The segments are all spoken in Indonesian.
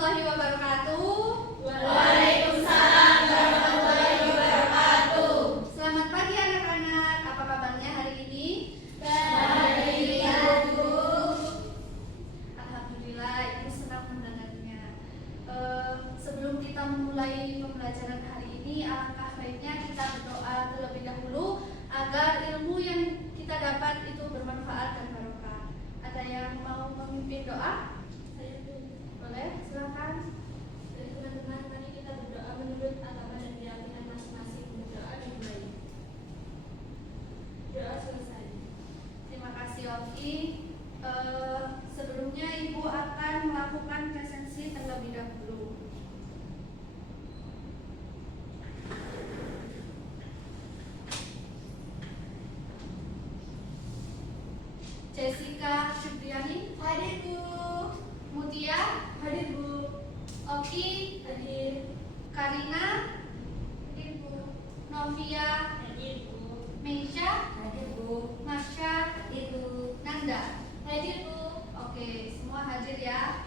warahmatullahi wabarakatuh. Waalaikumsalam warahmatullahi wabarakatuh. Selamat pagi anak-anak. Apa kabarnya hari ini? Baik, Bu. Alhamdulillah, Ibu senang mendengarnya. Sebelum kita memulai pembelajaran hari ini, alangkah baiknya kita berdoa terlebih dahulu agar ilmu yang kita dapat itu bermanfaat dan barokah. Ada yang mau memimpin doa? Saya, Bu. Boleh, silakan. Dari teman-teman, mari kita berdoa menurut agama dan keyakinan masing-masing. Berdoa dimulai. Doa selesai. Terima kasih Oki. Sebelumnya Ibu akan melakukan presensi terlebih dahulu. Jessica Supriyani, Hadir, Bu. Mutia, Hadir, Bu. Oki, Hadir. Karina, Hadir, Bu. Novia, Hadir, Bu. Meisha, Hadir, Bu. Masya, Hadir, Bu. Nanda. Hadir, Bu. Oke, semua hadir ya.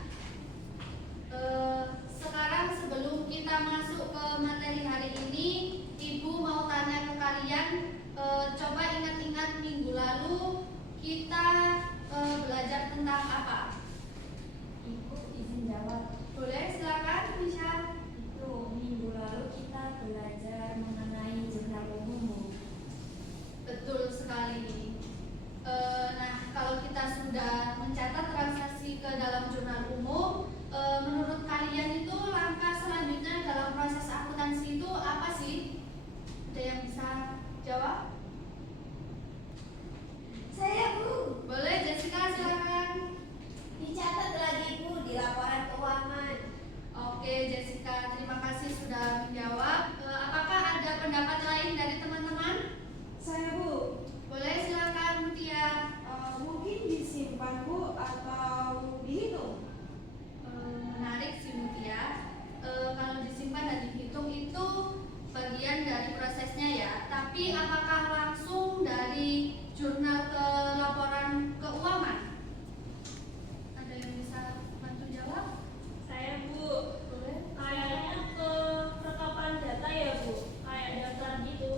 Sekarang sebelum kita masuk ke materi hari ini, Ibu mau tanya ke kalian, coba ingat-ingat minggu lalu kita belajar tentang apa? Ibu izin jawab. Boleh, silakan, Misha. Itu minggu lalu kita belajar mengenai jurnal umum. Betul sekali. Nah, kalau kita sudah mencatat transaksi ke dalam jurnal umum, menurut kalian itu langkah selanjutnya dalam proses akuntansi itu apa sih? Ada yang bisa jawab? Saya, Bu. Boleh, Jessica, silakan. Dicatat lagi, Bu, di laporan keuangan. Oke, Jessica, terima kasih sudah menjawab. Apakah ada pendapat lain dari teman-teman? Saya, Bu. Boleh, silakan, Mutia. Mungkin disimpan, Bu, atau dihitung. Menarik sih Mutia. Kalau disimpan dan dihitung itu bagian dari prosesnya ya. Tapi apakah langsung dari jurnal ke laporan keuangan? Ada yang bisa bantu jawab? Saya, Bu. Boleh. Kayaknya ke rekapan data ya, Bu. Kayak daftar gitu.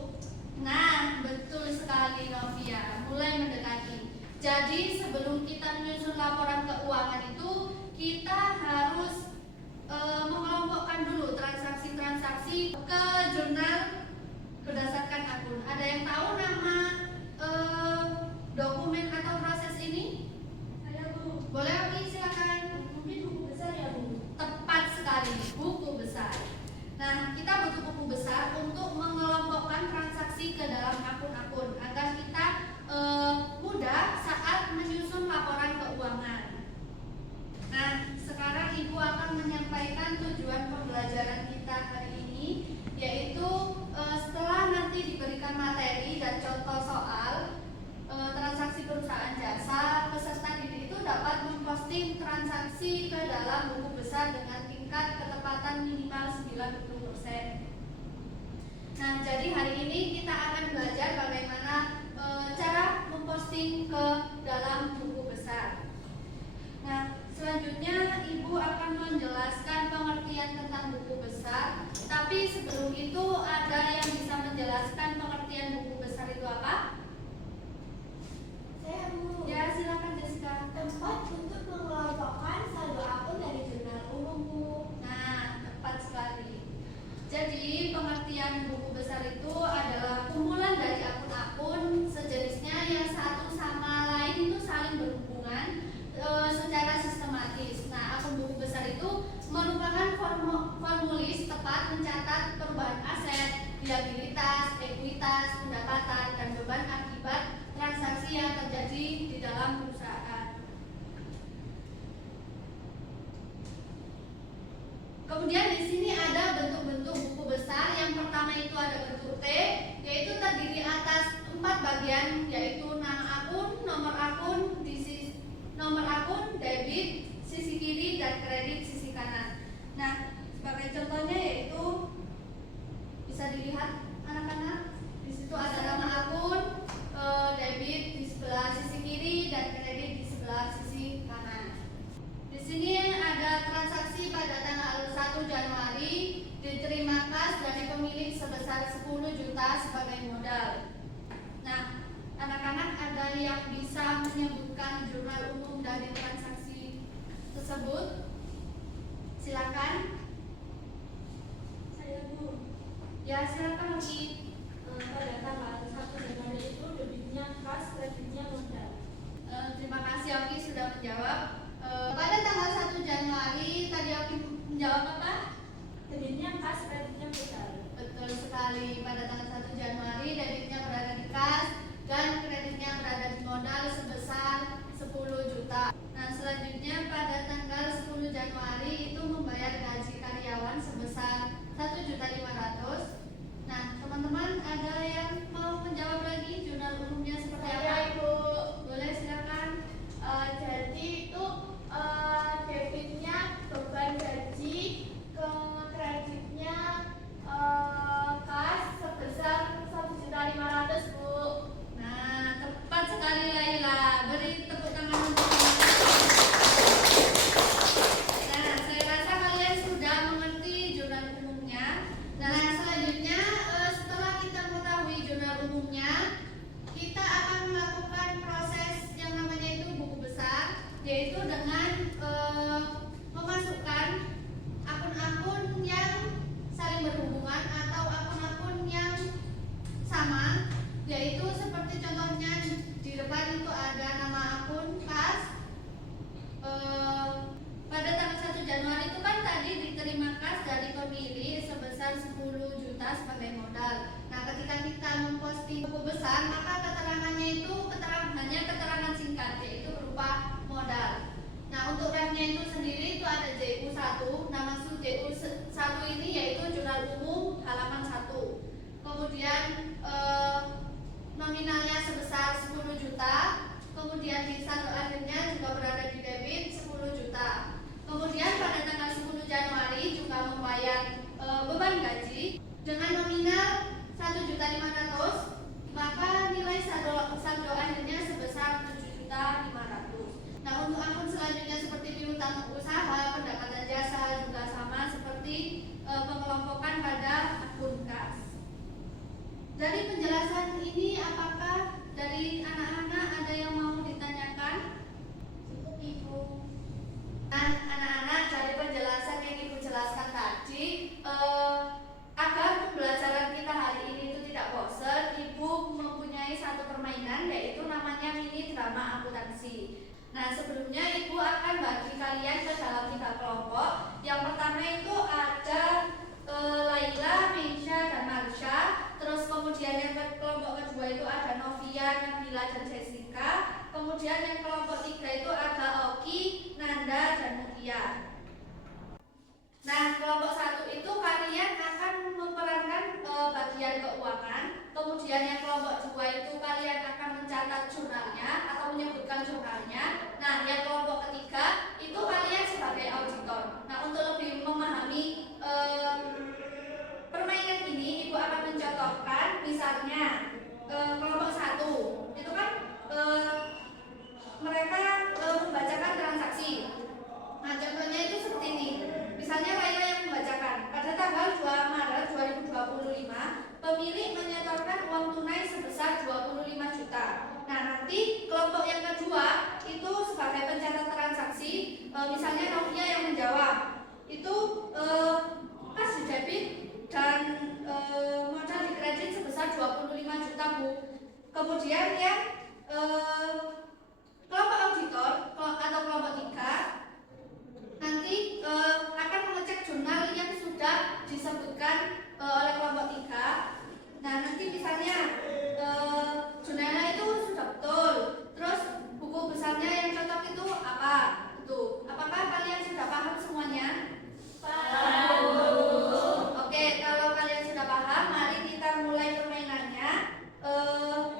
Nah, betul sekali Novia. Mulai mendekati. Jadi sebelum kita menyusun laporan keuangan itu, kita harus mengelompokkan dulu transaksi-transaksi ke jurnal berdasarkan akun. Ada yang tahu nama dokumen atau proses ini? Saya, Bu. Boleh Oki, silakan. Mungkin buku besar ya, Bu. Tepat sekali, buku besar. Nah, kita butuh buku besar untuk mengelompokkan transaksi ke dalam akun-akun agar kita mudah saat menyusun laporan keuangan. Nah, sekarang Ibu akan menyampaikan tujuan pembelajaran kita hari ini, yaitu setelah nanti diberikan materi dan contoh soal transaksi perusahaan jasa, peserta didik itu dapat memposting transaksi ke dalam buku besar dengan tingkat ketepatan minimal 90%. Nah, jadi hari ini kita akan belajar bagaimana cara memposting ke dalam buku besar. Nah, selanjutnya Ibu akan menjelaskan pengertian tentang buku besar. Tapi sebelum itu ada yang bisa menjelaskan pengertian buku besar itu apa? Saya, Bu. Ya, silakan Jessica. Tempat untuk mengelompokkan saldo akun dari jurnal umum, Bu. Nah, tepat sekali. Jadi pengertian buku besar itu adalah kumpulan dari akun-akun sejenisnya yang satu sama lain itu saling berhubungan secara sistematis. Nah, akun buku besar itu merupakan formulis tepat mencatat perubahan aset, liabilitas, ekuitas, pendapatan, dan beban akibat transaksi yang terjadi di dalam perusahaan. Kemudian di sini ada bentuk-bentuk buku besar. Yang pertama itu ada bentuk T, yaitu terdiri atas 4 bagian, yaitu nama akun, nomor akun, debit sisi kiri dan kredit sisi kanan. Nah, sebagai contohnya yaitu bisa dilihat anak-anak. Di situ ada nama akun, debit di sebelah sisi kiri dan kredit di sebelah sisi kanan. Di sini ada transaksi pada diterima kas dari pemilik sebesar 10 juta sebagai modal. Nah, anak-anak ada yang bisa menyebutkan jurnal umum dari transaksi tersebut? Silakan. Saya Bu, Ya, silakan Uki. pada tanggal 1 Januari itu debitnya kas, kreditnya modal. Terima kasih Oki sudah menjawab. Pada tanggal 1 Januari tadi Oki menjawab apa? Debitnya kas, kreditnya modal. Betul sekali. Pada tanggal 1 Januari debitnya berada di kas dan kreditnya berada di modal sebesar 10 juta. Nah, selanjutnya pada tanggal 10 Januari itu membayar gaji karyawan sebesar 1.500.000. Nah, teman-teman ada yang mau menjawab lagi jurnal umumnya seperti apa? Saya Ibu. Boleh silakan. Jadi itu debitnya beban gaji, kreditnya kas sebesar 1.500.000 Bu. Nah, tepat sekali Laila. Beri tepuk tangan untuk Nah, saya rasa kalian sudah mengerti jurnal umumnya. Nah, selanjutnya setelah kita mengetahui jurnal umumnya, kita akan melakukan proses yang namanya itu buku besar, yaitu dengan memasukkan akun-akun yang saling berhubungan atau akun-akun yang sama, yaitu seperti contohnya di depan itu ada nama akun kas. Pada tanggal 1 Januari itu kan tadi diterima kas dari pemilik sebesar 10 juta sebagai modal. Nah, ketika kita memposting buku besar, maka keterangannya itu hanya keterangan singkat, yaitu berupa modal. Nah, untuk refnya itu sendiri itu ada JU1. Nama JU1 ini yaitu jurnal umum halaman 1. Kemudian nominalnya sebesar 10 juta. Kemudian di saldo akhirnya juga berada di debit 10 juta. Kemudian pada tanggal 10 Januari juga membayar beban gaji dengan nominal 1.500.000, maka nilai saldo akhirnya sebesar 7.500.000. Nah, untuk akun selanjutnya seperti piutang usaha, pendapatan jasa juga sama seperti pengelompokan pada akun kas. Dari penjelasan ini, apakah dari anak-anak ada yang mau ditanyakan? Ibu. Nah, anak-anak, dari penjelasan yang Ibu jelaskan tadi, agar pembelajaran kita hari ini itu tidak bosan, Ibu mempunyai satu permainan, yaitu namanya mini drama akuntansi. Nah, sebelumnya Ibu akan bagi kalian ke dalam 3 kelompok. Yang pertama itu ada Laila, Meisha, dan Marsha. Terus kemudian yang kelompok kedua itu ada Novia, Nabila, dan Jessica. Kemudian yang kelompok 3 itu ada Oki, Nanda, dan Mutia. Nah, kelompok 1 itu kalian akan memerankan bagian keuangan. Kemudian yang kelompok 2 itu kalian akan mencatat jurnalnya atau menyebutkan jurnalnya. Nah, yang kelompok ketiga itu kalian sebagai auditor. Nah, untuk lebih memahami permainan ini, Ibu akan mencontohkan. Misalnya kelompok 1 itu kan mereka membacakan transaksi. Nah, contohnya itu seperti ini. Misalnya Laila yang membacakan, pada tanggal 2 Maret 2025, pemilik menyetorkan uang tunai sebesar 25 juta. Nah, nanti kelompok yang kedua itu sebagai pencatat transaksi, misalnya Novia yang menjawab, itu kas di debit dan modal di kredit sebesar 25 juta Bu. Kemudian yang kelompok auditor atau kelompok 3 nanti akan mengecek jurnal yang sudah disebutkan oleh kelompok 3. Nah, nanti misalnya jurnalnya itu sudah betul, terus buku besarnya yang cocok itu apa? Itu apakah kalian sudah paham semuanya? Paham. Oke, kalau kalian sudah paham, mari kita mulai permainannya.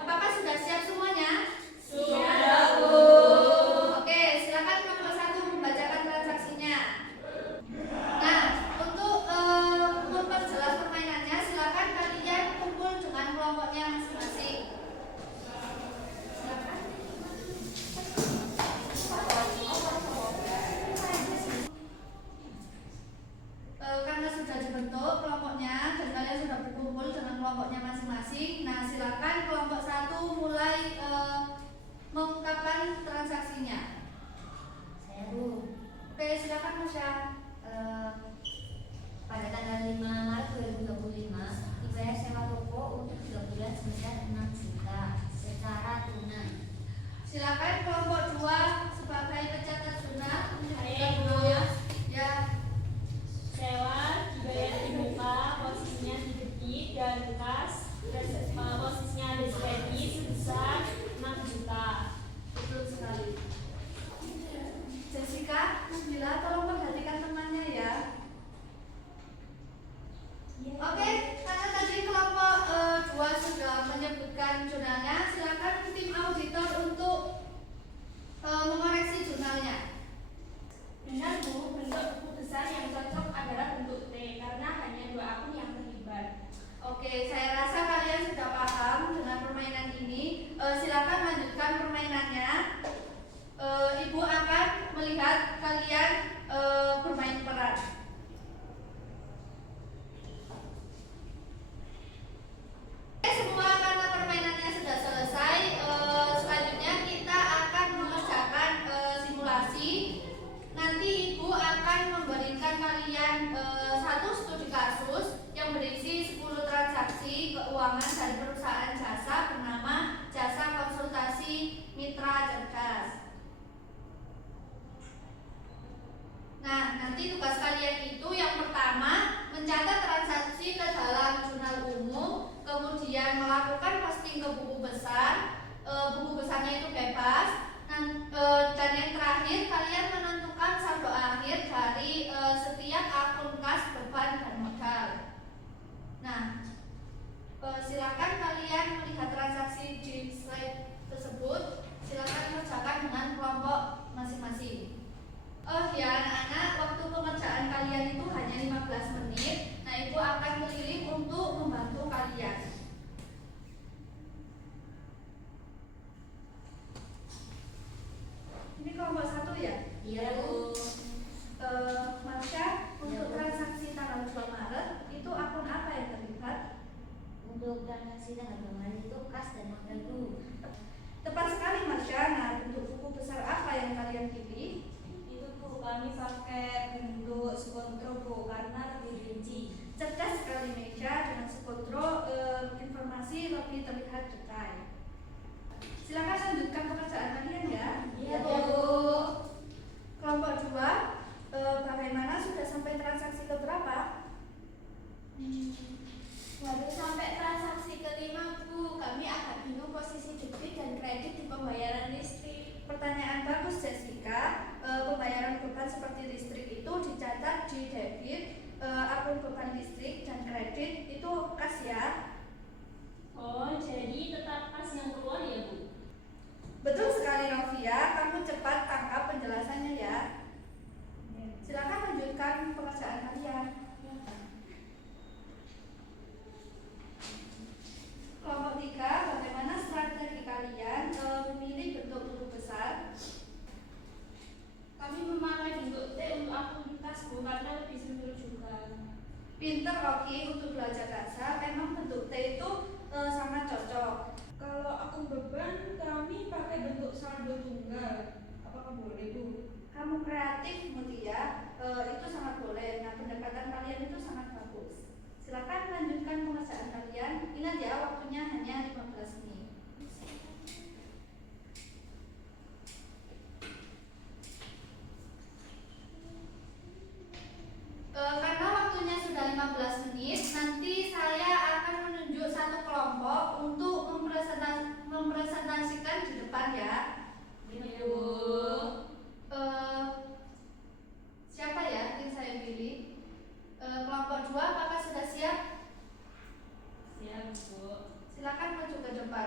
Apakah sudah siap semuanya? Sudah, Bu. Oke, silakan kelompok 1 membacakan transaksinya. Nah, untuk memperjelas permainannya, silakan kalian kumpul dengan kelompoknya masing-masing. Marsha? Pada tanggal 5 Maret 2025 dibayar sewa toko untuk 3 bulan sebesar 6 juta secara tunai. Silakan kelompok 2 sebagai pencatat jurnal Saya dulu ya. Ya, Sewa dibayar di muka, posisinya di debit dan kas, posisinya ada kredit sebesar 6 juta. betul sekali. Jessica, Nabila, tolong perhatikan temannya ya. Oke, karena tadi kelompok 2 sudah menyebutkan jurnalnya, silakan tim auditor untuk mengoreksi jurnalnya. Benar Bu, bentuk buku besar yang cocok adalah bentuk T karena hanya 2 akun yang terlibat. Oke, saya rasa kalian sudah paham dengan permainan ini. Silakan lanjutkan permainannya. Ibu akan melihat kalian bermain peran. Oke, semua karena permainannya sudah selesai. Selanjutnya kita akan mengerjakan simulasi. Nanti ibu akan memberikan kalian satu studi kasus yang berisi 10 transaksi keuangan dari perusahaan jasa bernama Jasa Konsultasi Mitra Cerdas. Nah, nanti tugas kalian itu yang pertama mencatat transaksi ke dalam jurnal umum, kemudian melakukan posting ke buku besar. Buku besarnya itu bebas. Dan yang terakhir kalian menentukan saldo akhir dari setiap akun kas, beban, dan modal. Nah, silakan kalian melihat transaksi di slide tersebut. Silakan kerjakan dengan kelompok masing-masing. Ya anak-anak, waktu pengerjaan kalian itu hanya 15 menit. Nah, ibu akan keliling untuk membantu kalian. Ini kelompok 1 ya? Iya Bu. Marsha, untuk Ya, Bu. transaksi tanggal 2 Maret itu akun apa yang terlibat? Untuk transaksi tanggal 2 Maret itu kas dan modal Bu. Tepat sekali Marsha. Nah, bentuk buku besar apa yang kalian pilih? Itu Bu, kami pakai bentuk skontro Bu karena lebih rinci. Cerdas sekali Meja, dengan skontro informasi lebih terlihat detail. Silakan lanjutkan pekerjaan kalian ya. Iya, Bu. Bu. Kelompok 2, bagaimana sudah sampai transaksi ke berapa? Baru sampai transaksi kelima Bu, kami agak bingung posisi debit dan kredit di pembayaran listrik. Pertanyaan bagus Jessica. Pembayaran beban seperti listrik itu dicatat di debit, akun beban listrik dan kredit itu kas ya. Oh, jadi tetap kas yang keluar ya Bu? Betul sekali Novia, kamu cepat tangkap penjelasannya ya. Silakan lanjutkan pekerjaan kalian. Kelompok 3, bagaimana strategi kalian memilih bentuk buku besar? Kami memakai bentuk T untuk akun kas Bu karena lebih simpel juga. Pinter Oki, untuk belajar dasar memang bentuk T itu sangat cocok. Kalau akun beban kami pakai bentuk saldo tunggal. Apakah boleh Bu? Kamu kreatif Mutia, itu sangat boleh. Nah, pendekatan kalian itu sangat bagus. Silakan lanjutkan pengerjaan kalian. Ingat ya, waktunya hanya 15 menit. Karena waktunya sudah 15 menit, nanti saya akan menunjuk satu kelompok untuk mempresentasikan di depan ya. Iya Bu. Siapa ya yang saya pilih? Kelompok 2, apakah sudah siap? Siap Bu. Silakan maju ke depan.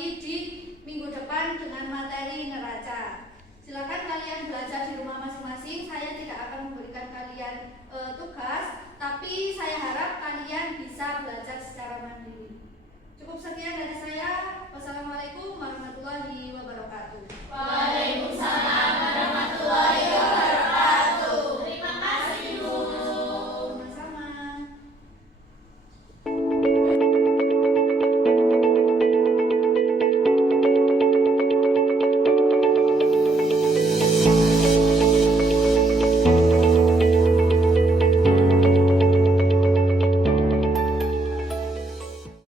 lagi di minggu depan dengan materi neraca. Silakan kalian belajar di rumah masing-masing. Saya tidak akan memberikan kalian tugas, tapi saya harap kalian bisa belajar secara mandiri. Cukup sekian dari saya. Wassalamualaikum warahmatullahi wabarakatuh.